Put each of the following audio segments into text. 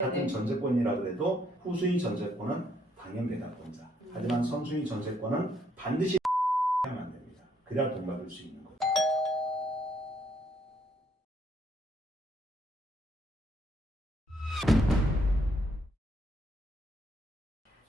같은 네. 전세권이라고 해도 후순위 전세권은 당연 배당권자. 하지만 선순위 전세권은 반드시 하면 안 됩니다. 그래야 돈 받을 수 있는 거죠.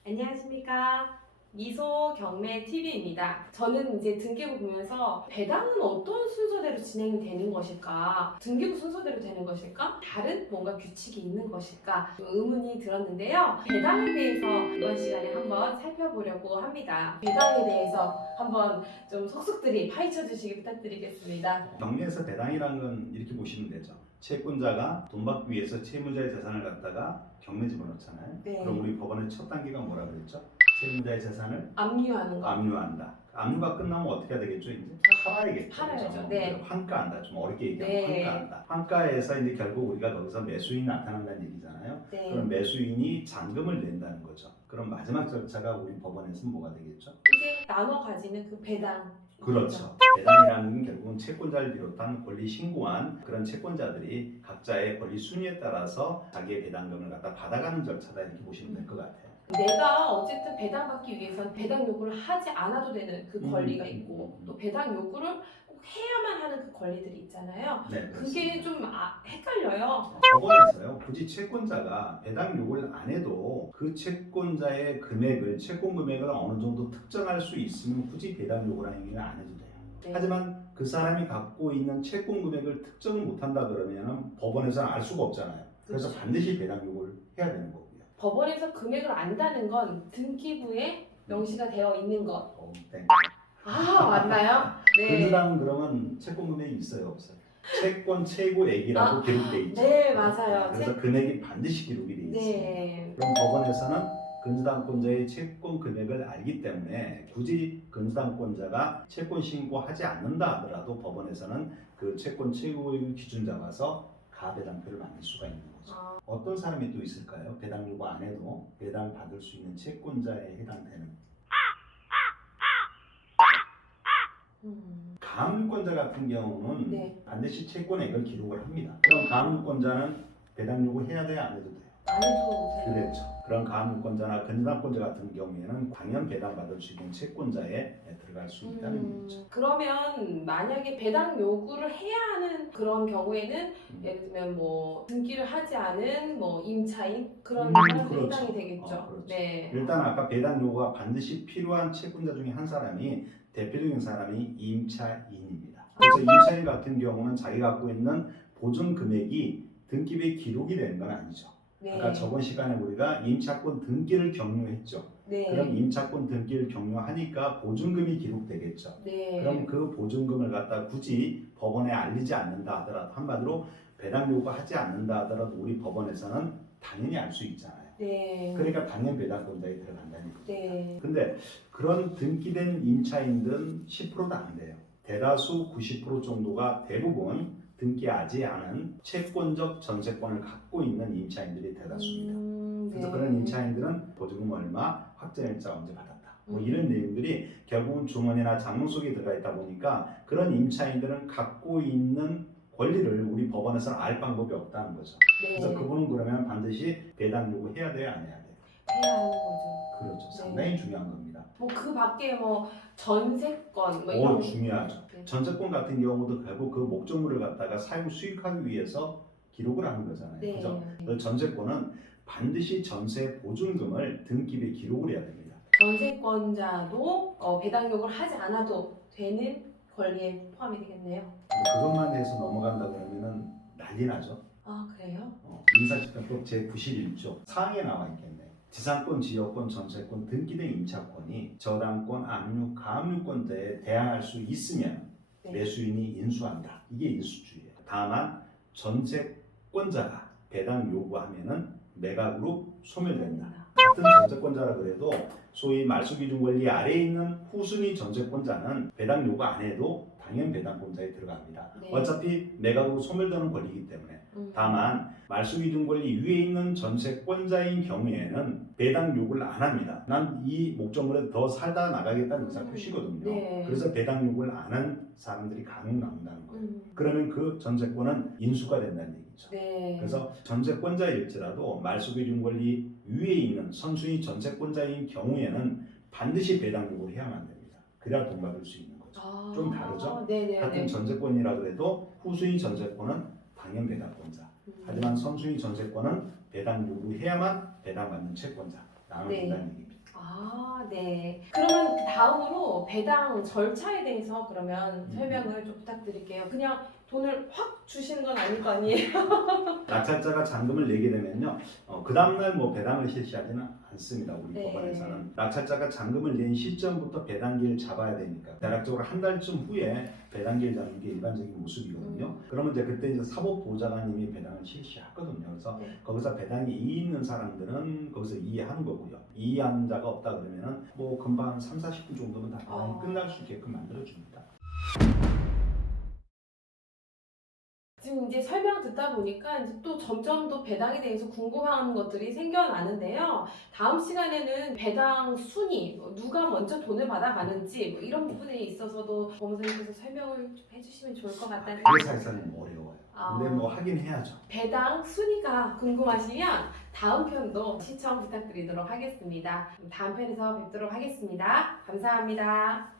안녕하십니까. 미소 경매 TV입니다. 저는 이제 등기부 보면서 배당은 어떤 순서대로 진행이 되는 것일까? 등기부 순서대로 되는 것일까? 다른 뭔가 규칙이 있는 것일까? 의문이 들었는데요. 배당에 대해서 이번 시간에 한번 살펴보려고 합니다. 배당에 대해서 한번 좀 속속들이 파헤쳐 주시기 부탁드리겠습니다. 경매에서 배당이라는 건 이렇게 보시면 되죠. 채권자가 돈 받기 위해서 채무자의 재산을 갖다가 경매 집어넣잖아요. 네. 그럼 우리 법원의 첫 단계가 뭐라 그랬죠? 채무자의 재산을 압류하는 거. 압류한다. 압류가 끝나면 어떻게 해야 되겠죠? 이제 팔아야겠죠. 팔아야죠. 그죠? 네. 환가한다. 좀 어렵게 얘기하면 네. 환가한다. 환가에서 이제 결국 우리가 거기서 매수인이 나타난다는 얘기잖아요. 네. 그럼 매수인이 잔금을 낸다는 거죠. 그럼 마지막 절차가 우리 법원에서는 뭐가 되겠죠? 이제 나눠 가지는 그 배당. 그렇죠. 배당이라는 건 결국은 채권자를 비롯한 권리 신고한 그런 채권자들이 각자의 권리 순위에 따라서 자기의 배당금을 갖다 받아가는 절차다 이렇게 보시면 될 것 같아요. 내가 어쨌든 배당받기 위해서는 배당 요구를 하지 않아도 되는 그 권리가 있고 또 배당 요구를 꼭 해야만 하는 그 권리들이 있잖아요. 네, 그게 좀 헷갈려요. 법원에서요 굳이 채권자가 배당 요구를 안 해도 그 채권자의 금액을 채권 금액을 어느 정도 특정할 수 있으면 굳이 배당 요구라는 얘기는 안 해도 돼요. 네. 하지만 그 사람이 갖고 있는 채권 금액을 특정을 못한다 그러면 법원에서는 알 수가 없잖아요. 그래서 그렇죠. 반드시 배당 요구를 해야 되는 거고요. 법원에서 금액을 안다는 건 등기부에 명시가 되어 있는 것. 네. 아, 맞나요? 네. 근저당은 그러면 채권 금액이 있어요, 없어요? 채권 최고액이라고 기록돼 있죠. 네, 맞아요. 그래서 금액이 반드시 기록이 돼 있습니다. 네. 그럼 법원에서는 근저당권자의 채권 금액을 알기 때문에 굳이 근저당권자가 채권 신고하지 않는다 하더라도 법원에서는 그 채권 최고액을 기준 잡아서 가배당표를 만들 수가 있는 거죠. 어떤 사람이 또 있을까요? 배당 요구 안 해도 배당 받을 수 있는 채권자에 해당되는 가압류권자 같은 경우는 네. 반드시 채권액을 기록을 합니다. 그럼 가압류권자는 배당 요구해야 돼요? 안 해도 돼요? 안 해도 돼요. 그렇죠. 그런 가압류권자나 근저당권자 같은 경우에는 당연 배당받을 수 있는 채권자에 들어갈 수 있다는 얘기죠. 그러면 만약에 배당 요구를 해야 하는 그런 경우에는 예를 들면 뭐 등기를 하지 않은 뭐 임차인 그런 사람들이 그렇죠. 해당이 되겠죠. 그렇죠. 네. 일단 아까 배당 요구가 반드시 필요한 채권자 중에 한 사람이 대표적인 사람이 임차인입니다. 그래서 임차인 같은 경우는 자기가 갖고 있는 보증 금액이 등기부에 기록이 되는 건 아니죠. 네. 아까 저번 시간에 우리가 임차권 등기를 경유했죠. 네. 그럼 임차권 등기를 경유하니까 보증금이 기록되겠죠. 네. 그럼 그 보증금을 갖다 굳이 법원에 알리지 않는다 하더라도 한마디로 배당 요구하지 않는다 하더라도 우리 법원에서는 당연히 알 수 있잖아요. 네. 그러니까 당연 배당권자에 들어간다는 거죠. 네. 근데 그런 등기된 임차인들은 10%도 안 돼요. 대다수 90% 정도가 대부분 등기하지 않은 채권적 전세권을 갖고 있는 임차인들이 대다수입니다. 그래서 네. 그런 임차인들은 보증금 얼마, 확정일자 언제 받았다. 뭐 이런 내용들이 결국은 주머니나 장롱 속에 들어가 있다 보니까 그런 임차인들은 갖고 있는 권리를 우리 법원에서는 알 방법이 없다는 거죠. 네. 그래서 그분은 그러면 반드시 배당 요구해야 돼요, 안 해야 돼요? 해야 하는 거죠. 그렇죠. 상당히 중요한 겁니다. 뭐 그 밖에 뭐 전세권 뭐 이런 중요하죠. 네. 전세권 같은 경우도 결국 그 목적물을 갖다가 사용 수익하기 위해서 기록을 하는 거잖아요. 네. 그죠? 그 전세권은 반드시 전세 보증금을 등기부에 기록을 해야 됩니다. 전세권자도 배당 요구를 하지 않아도 되는 권리에 포함이 되겠네요. 그것만 해서 넘어간다 그러면은 난리 나죠. 아, 그래요? 민사집행법 제91조 사항에 나와 있겠네. 지상권, 지역권, 전세권, 등기된 임차권이 저당권, 압류, 가압류권자에 대항할 수 있으면 네. 매수인이 인수한다. 이게 인수주의예요. 다만 전세권자가 배당 요구하면은 매각으로 소멸된다. 같은 전세권자라 그래도 소위 말소기준 권리 아래에 있는 후순위 전세권자는 배당 요구 안 해도 당연 배당권자에 들어갑니다. 네. 어차피 매각으로 소멸되는 권리이기 때문에. 다만 말소기준 권리 위에 있는 전세권자인 경우에는 배당 요구를 안 합니다. 난 이 목적물에 더 살다 나가겠다는 의사 표시거든요. 네. 그래서 배당 요구를 안 한 사람들이 간혹 나온다는 거죠. 그러면 그 전세권은 인수가 된다는 얘기죠. 네. 그래서 전세권자일지라도 말소기준 권리 위에 있는 선순위 전세권자인 경우에는 반드시 배당 요구를 해야만 됩니다. 그래야 돈 받을 수 있는 거죠. 좀 다르죠? 네네. 같은 전세권이라 그래도 후순위 전세권은 당연 배당권자. 하지만 선순위 전세권은 배당 요구해야만 배당받는 채권자. 나눠준다는 얘기입니다. 네. 그러면 그 다음으로 배당 절차에 대해서 그러면 설명을 좀 부탁드릴게요. 그냥 돈을 확 주시는 건 아닐 거 아니에요? 낙찰자가 잔금을 내게 되면요, 그 다음날 뭐 배당을 실시하지는 않습니다. 우리 네. 법원에서는 낙찰자가 잔금을 낸 시점부터 배당기를 잡아야 되니까 대략적으로 한 달쯤 후에 배당기를 잡는 게 일반적인 모습이거든요. 그러면 이제 그때 이제 사법보좌관님이 배당을 실시하거든요. 그래서 네. 거기서 배당이 이의 있는 사람들은 거기서 이의하는 거고요. 이의하는 자가 없다 그러면은 뭐 금방 한 3-40분 정도면 다 배당이 끝날 수 있게끔 만들어줍니다. 지금 이제 설명 듣다 보니까 이제 또 점점 더 배당에 대해서 궁금한 것들이 생겨나는데요. 다음 시간에는 배당 순위, 누가 먼저 돈을 받아가는지 뭐 이런 부분에 있어서도 법무사님께서 설명을 좀 해주시면 좋을 것 같다는 그게 사실상 어려워요. 근데 뭐 하긴 해야죠. 배당 순위가 궁금하시면 다음 편도 시청 부탁드리도록 하겠습니다. 다음 편에서 뵙도록 하겠습니다. 감사합니다.